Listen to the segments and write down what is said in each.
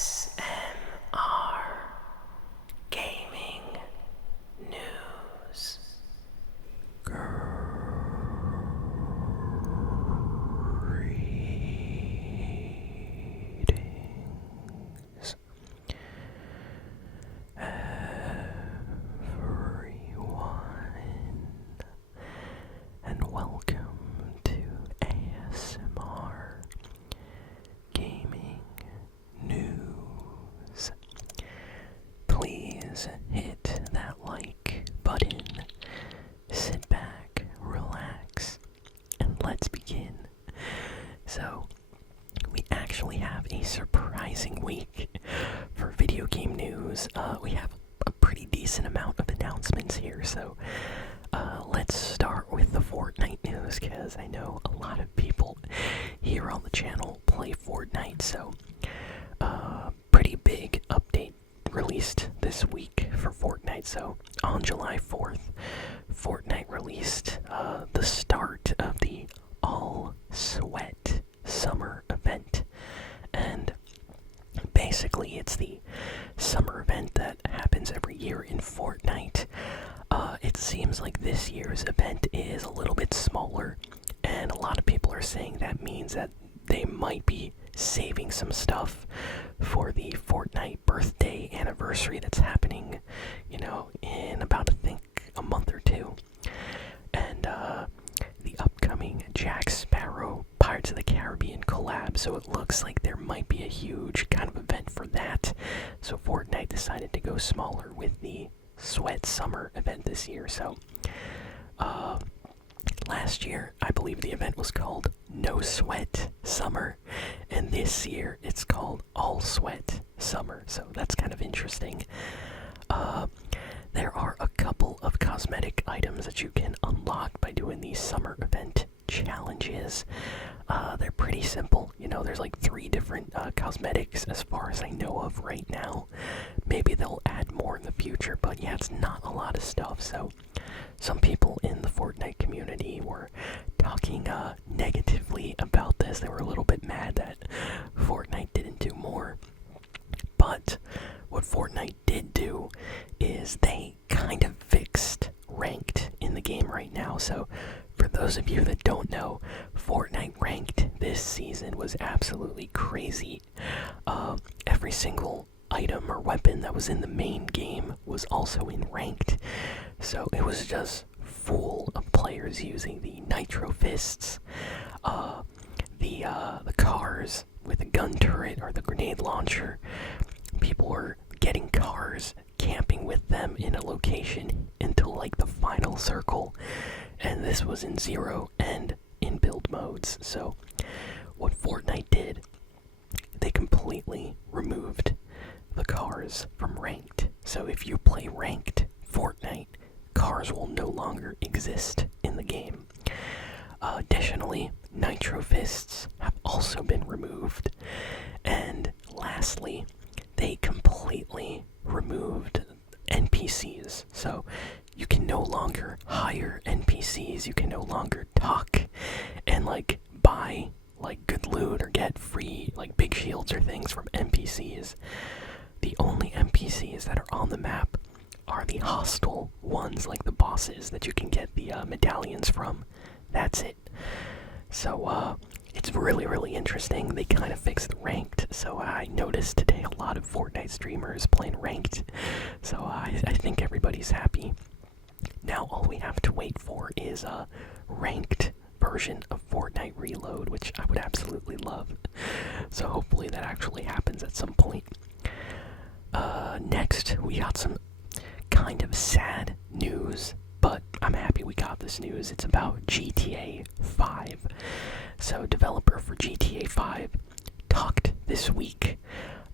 ASMR Gaming News. Greetings, everyone, and welcome to ASMR Gaming News. Please hit that like button, sit back, relax, and let's begin. So, we actually have a surprising week for video game news. We have a pretty decent amount of announcements here, so let's start with the Fortnite news, because I know a lot of people here on the channel play Fortnite, so pretty big update released this week for Fortnite. So on July 4th, Fortnite released the start of the All Sweat Summer event, and basically it's the summer event that happens every year in Fortnite. It seems like this year's event is a little bit smaller, and a lot of people are saying that means that they might be saving some stuff for the Fortnite birthday anniversary that's happening, in about, I think, a month or two. And the upcoming Jack Sparrow Pirates of the Caribbean collab, so it looks like there might be a huge kind of event for that. So Fortnite decided to go smaller with the Sweat Summer event this year. So last year, I believe the event was called No Sweat Summer, and this year it's called All Sweat Summer, so that's kind of interesting. There are a couple of cosmetic items that you can unlock by doing these summer event challenges. They're pretty simple. There's like 3 different cosmetics as far as I know of right now. Maybe they'll add more in the future, but yeah, it's not a lot of stuff. So some people in the Fortnite community were talking negatively about this. They were a little bit mad that Fortnite didn't do more. But what Fortnite did do is they kind of fixed ranked in the game right now. So for those of you that don't know, Fortnite ranked this season was absolutely crazy. Every single item or weapon that was in the main game was also in ranked. So it was just full of players using the nitro fists, the cars with the gun turret or the grenade launcher. People were getting cars, camping with them in a location until like the final circle, and this was in 0 and in build modes. So what Fortnite did, they completely removed the cars from ranked. So if you play ranked Fortnite, cars will no longer exist in the game. Additionally, nitro fists have also been removed, and lastly, they completely removed NPCs. So you can no longer hire NPCs, you can no longer talk and buy good loot or get free big shields or things from NPCs. The only NPCs that are on the map are the hostile ones, like the bosses that you can get the medallions from. That's it. So it's really, really interesting. They kind of fixed the ranked. So I noticed today a lot of Fortnite streamers playing ranked. So I think everybody's happy. Now all we have to wait for is a ranked version of Fortnite Reload, which I would absolutely love. So hopefully that actually happens at some point. Next, we got some kind of sad news, but I'm happy we got this news. It's about GTA 5. So developer for GTA 5 talked this week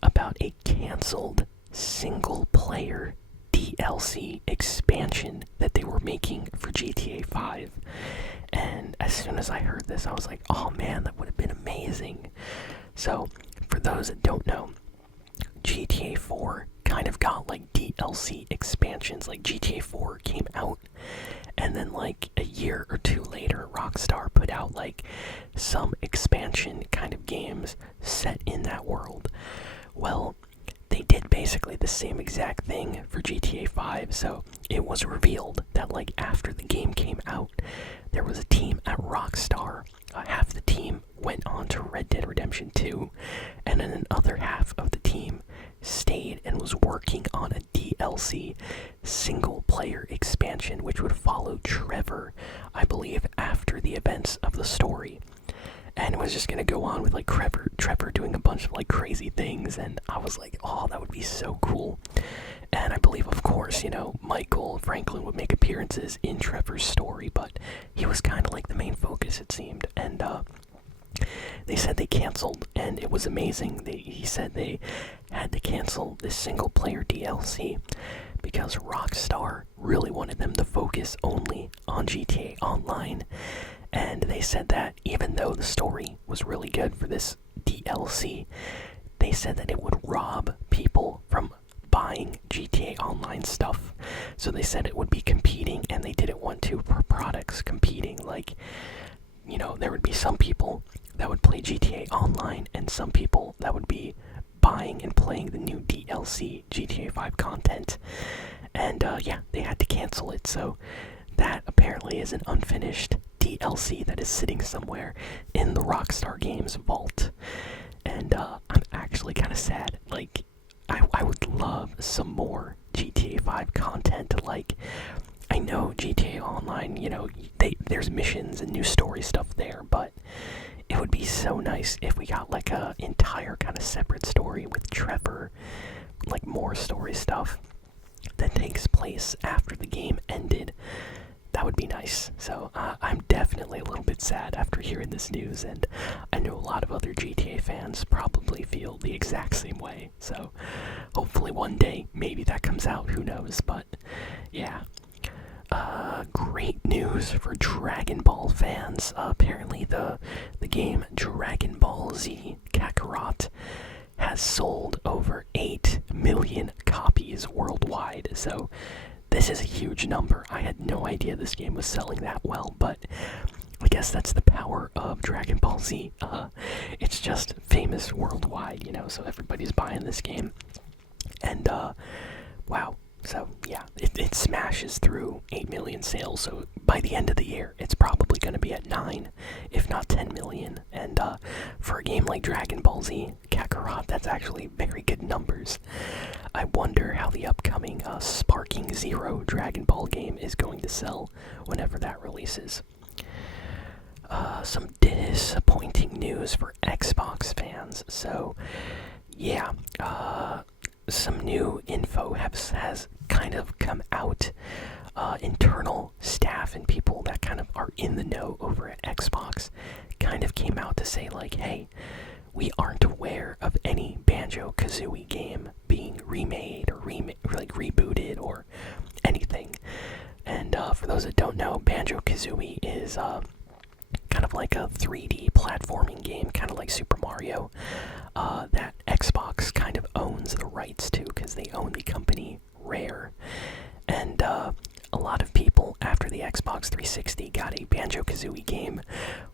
about a canceled single-player DLC expansion that they were making for GTA 5. And as soon as I heard this, I was like, oh man, that would have been amazing. So, for those that don't know, GTA 4 kind of got DLC expansions. GTA 4 came out, and then a year or two later, Rockstar put out some expansion kind of games set in that world. Well, basically the same exact thing for GTA 5. So it was revealed that like after the game came out, there was a team at Rockstar. Half the team went on to Red Dead Redemption 2, and then another half of the team stayed and was working on a DLC single player expansion which would follow Trevor, I believe, after the events of the story. And it was just gonna go on with like Trevor doing a bunch of like crazy things, and I was like, oh, that would be so cool. And I believe, of course, you know, Michael Franklin would make appearances in Trevor's story, but he was kind of like the main focus, it seemed. And they said they canceled, and it was amazing. He said they had to cancel this single-player DLC because Rockstar really wanted them to focus only on GTA Online. And they said that even though the story was really good for this DLC, they said that it would rob people from buying GTA Online stuff. So they said it would be competing, and they didn't want two products competing. Like, you know, there would be some people that would play GTA Online and some people that would be buying and playing the new DLC GTA 5 content. And yeah, they had to cancel it. So that apparently is an unfinished DLC that is sitting somewhere in the Rockstar Games vault. And I'm actually kind of sad. Like, I would love some more GTA 5 content. Like, I know GTA Online, you know, there's missions and new story stuff there, but it would be so nice if we got like a entire kind of separate story with Trevor, like more story stuff that takes place after the game ended. That would be nice. So I'm definitely a little bit sad after hearing this news, and I know a lot of other GTA fans probably feel the exact same way. So hopefully one day maybe that comes out, who knows. But yeah, great news for Dragon Ball fans. Apparently the game Dragon Ball Z Kakarot has sold over 8 million copies worldwide. So this is a huge number. I had no idea this game was selling that well, but I guess that's the power of Dragon Ball Z. It's just famous worldwide, you know, so everybody's buying this game. And, wow. So, yeah, it smashes through 8 million sales, so by the end of the year, it's probably going to be at 9, if not 10 million. And for a game like Dragon Ball Z Kakarot, that's actually very good numbers. I wonder how the upcoming Sparking Zero Dragon Ball game is going to sell whenever that releases. Some disappointing news for Xbox fans. So, yeah, some new info has kind of come out. Internal staff and people that kind of are in the know over at Xbox kind of came out to say like, hey, we aren't aware of any Banjo-Kazooie game being remade or rebooted or anything. And for those that don't know, Banjo-Kazooie is kind of like a 3D platforming game, kind of like Super Mario, that Xbox kind of owns the rights to because they own the company Rare. And a lot of people, after the Xbox 360 got a Banjo-Kazooie game,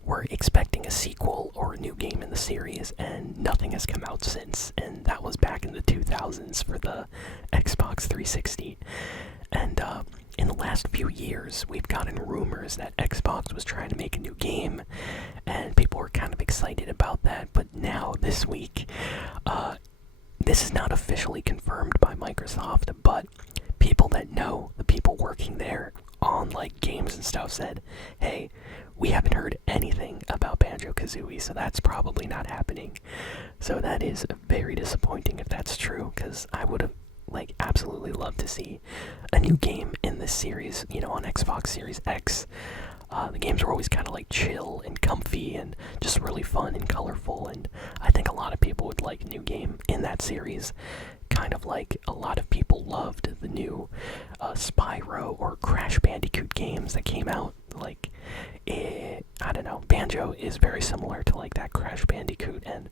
were expecting a sequel or a new game in the series, and nothing has come out since. And that was back in the 2000s for the Xbox 360. And in the last few years, we've gotten rumors that Xbox was trying to make a new game, and people were kind of excited about that. But now, this week, this is not officially confirmed by Microsoft, but people that know, the people working there on like games and stuff, said, hey, we haven't heard anything about Banjo-Kazooie, so that's probably not happening. So that is very disappointing if that's true, because I would have like absolutely loved to see a new game in this series, you know, on Xbox Series X. The games were always kind of like chill and comfy and just really fun and colorful, and I think a lot of people would like a new game in that series. Kind of like a lot of people loved the new Spyro or Crash Bandicoot games that came out. Like, I don't know, Banjo is very similar to like that Crash Bandicoot and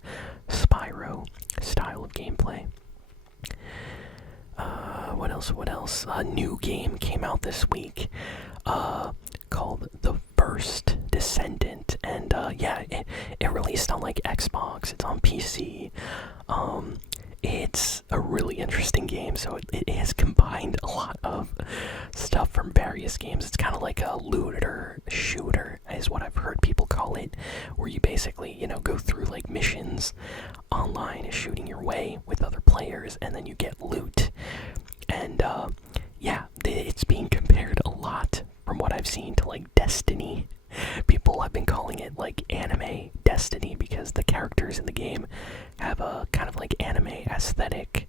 Spyro style of gameplay. What else? A new game came out this week called The First Descendant, and yeah, it released on like Xbox, it's on PC. It's a really interesting game. So it has combined a lot of stuff from various games. It's kind of like a looter shooter, is what I've heard people call it, where you basically, go through like missions online, shooting your way with other players, and then you get loot. And yeah, it's being compared a lot from what I've seen to like Destiny. People have been calling it like anime Destiny because the characters in the game have a kind of like anime aesthetic,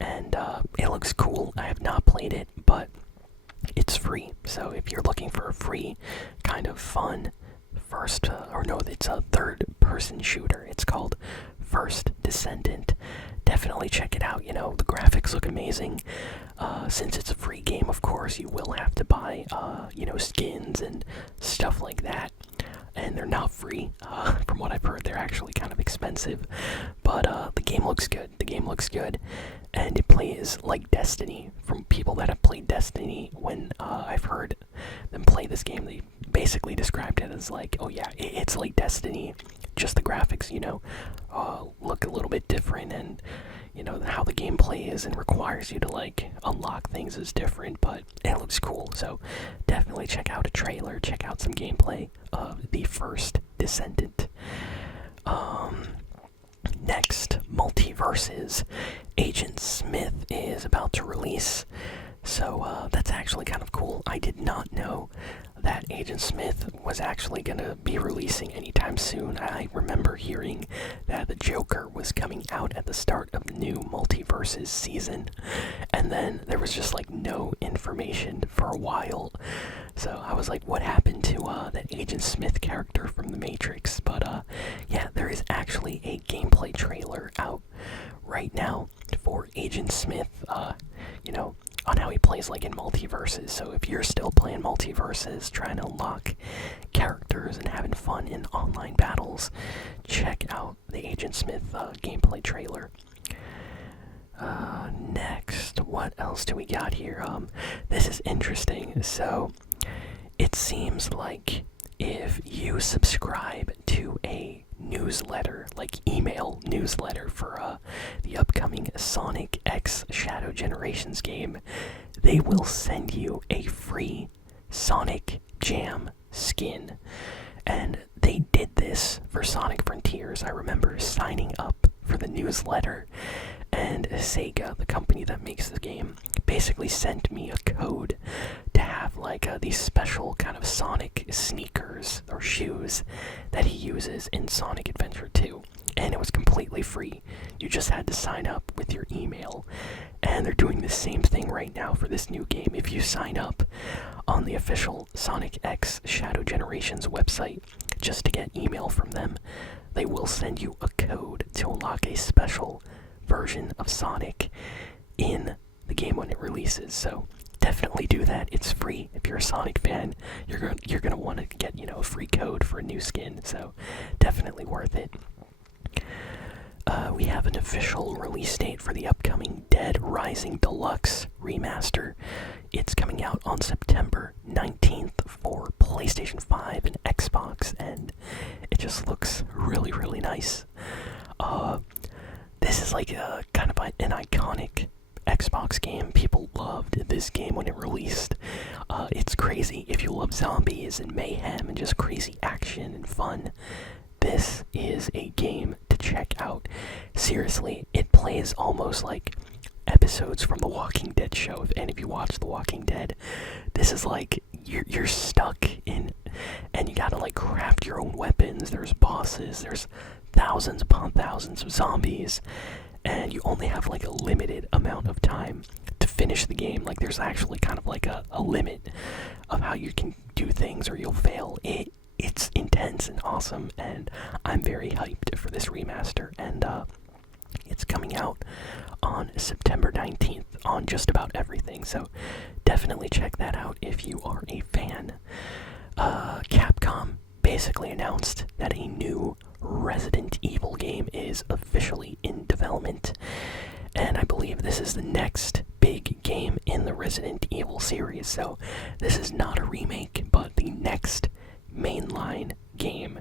and it looks cool. I have not played it, but it's free. So if you're looking for a free kind of fun it's a third-person shooter. It's called First Descendant. Definitely check it out. The graphics look amazing. Since it's a free game, of course, you will have to buy, skins and stuff like that. And they're not free. From what I've heard, they're actually kind of expensive. But the game looks good. And it plays like Destiny. From people that have played Destiny, when I've heard them play this game, they basically described it as like, oh yeah, it's like Destiny. Just the graphics, look a little bit different, and how the gameplay is and requires you to like unlock things is different, but it looks cool. So definitely check out a trailer, check out some gameplay of the First Descendant. Next, Multiversus. Agent Smith is about to release, so that's actually kind of cool. I did not know that Agent Smith was actually gonna be releasing anytime soon. I remember hearing that the Joker was coming out at the start of the new Multiversus season, and then there was just like no information for a while. So I was like, what happened to that Agent Smith character from The Matrix? But yeah, there is actually a gameplay trailer out right now for Agent Smith, on how he plays like in Multiversus. So if you're still playing Multiversus, trying to unlock characters and having fun in online battles, check out the Agent Smith gameplay trailer. Next, what else do we got here? This is interesting. So it seems like if you subscribe to a newsletter, like email newsletter for the upcoming Sonic X Shadow Generations game, they will send you a free Sonic Jam skin. And they did this for Sonic Frontiers. I remember signing up for the newsletter, and Sega, the company that makes the game, basically sent me a code to have like these special kind of Sonic sneakers or shoes that he uses in Sonic Adventure 2. And it was completely free. You just had to sign up with your email. And they're doing the same thing right now for this new game. If you sign up on the official Sonic X Shadow Generations website just to get email from them, they will send you a code to unlock a special version of Sonic in the game when it releases. So definitely do that. It's free. If you're a Sonic fan, you're gonna want to get a free code for a new skin. So definitely worth it. We have an official release date for the upcoming Dead Rising Deluxe remaster. It's coming out on September 19th for PlayStation 5 and Xbox, and it just looks really, really nice. This is like a kind of an iconic Xbox game. People loved this game when it released. It's crazy. If you love zombies and mayhem and just crazy action and fun, this is a game to check out. Seriously, it plays almost like episodes from The Walking Dead show. And if you watch The Walking Dead, this is like you're stuck in, and you gotta like craft your own weapons. There's bosses, there's thousands upon thousands of zombies, and you only have like a limited amount of time to finish the game. Like there's actually kind of like a limit of how you can do things or you'll fail. It's intense and awesome, and I'm very hyped for this remaster, and it's coming out on September 19th on just about everything, so definitely check that out if you are a fan. Capcom basically announced that a new Resident Evil game is officially in development, and I believe this is the next big game in the Resident Evil series. So this is not a remake, but the next mainline game.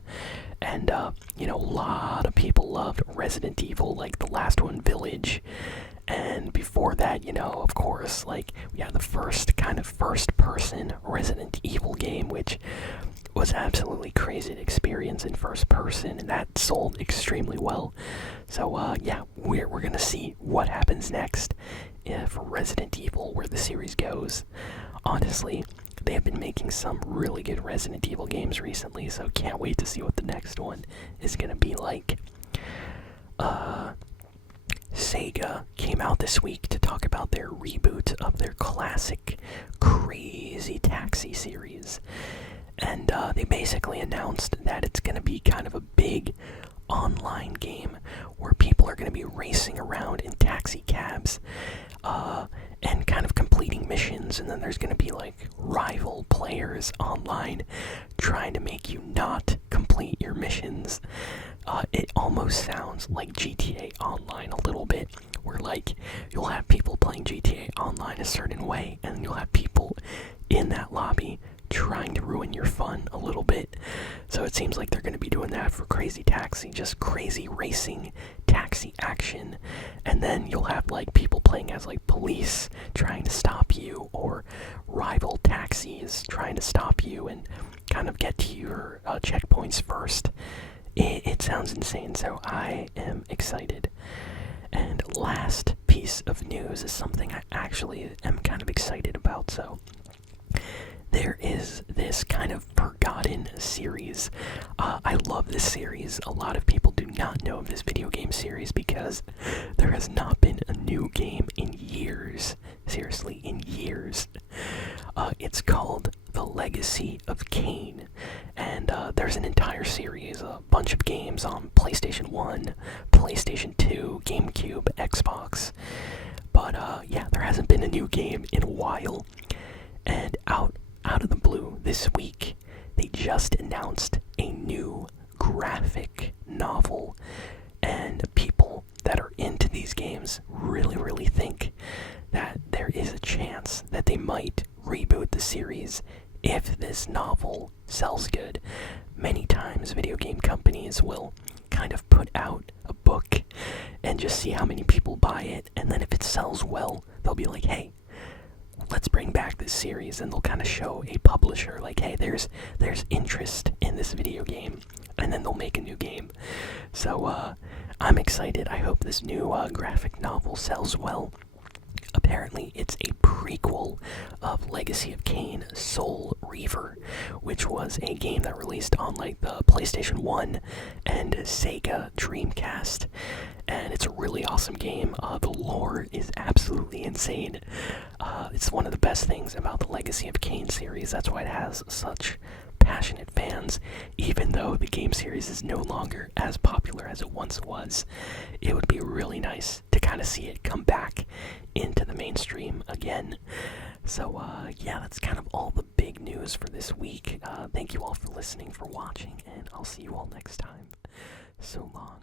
And a lot of people loved Resident Evil, like the last one, Village. And before that, of course, like, we had the first kind of first-person Resident Evil game, which was absolutely crazy to experience in first person, and that sold extremely well. So, yeah, we're gonna see what happens next for Resident Evil, where the series goes. Honestly, they have been making some really good Resident Evil games recently, so can't wait to see what the next one is gonna be like. Sega came out this week to talk about their reboot of their classic Crazy Taxi series. And they basically announced that it's going to be kind of a big online game where people are going to be racing around in taxi cabs and kind of completing missions. And then there's going to be like rival players online trying to make you not complete your missions. It almost sounds like GTA Online a little bit, where like you'll have people playing GTA Online a certain way, and then you'll have people in that lobby trying to ruin your fun a little bit. So it seems like they're going to be doing that for Crazy Taxi, just crazy racing taxi action. And then you'll have like people playing as like police trying to stop you, or rival taxis trying to stop you and kind of get to your checkpoints first. It sounds insane, so I am excited. And last piece of news is something I actually am kind of excited about. So there is this kind of forgotten series. I love this series. A lot of people do not know of this video game series because there has not been a new game in years. Seriously, in years. It's called The Legacy of Kain. And there's an entire series, a bunch of games on PlayStation 1, PlayStation 2, GameCube, Xbox. But yeah, there hasn't been a new game in a while. And out of the blue this week, they just announced a new graphic novel. And people that are into these games really think that there is a chance that they might reboot the series if this novel sells good. Many times video game companies will kind of put out a book and just see how many people buy it, and then if it sells well, they'll be like, hey, let's bring back this series. And they'll kind of show a publisher like, hey, there's interest in this video game, and then they'll make a new game. So I'm excited. I hope this new graphic novel sells well. Apparently, it's a prequel of Legacy of Kain Soul Reaver, which was a game that released on like the PlayStation 1 and Sega Dreamcast. And it's a really awesome game. The lore is absolutely insane. It's one of the best things about the Legacy of Kain series. That's why it has such passionate fans, even though the game series is no longer as popular as it once was. It would be really nice to kind of see it come back into the mainstream again. So yeah, that's kind of all the big news for this week. Thank you all for listening, for watching, and I'll see you all next time. So long.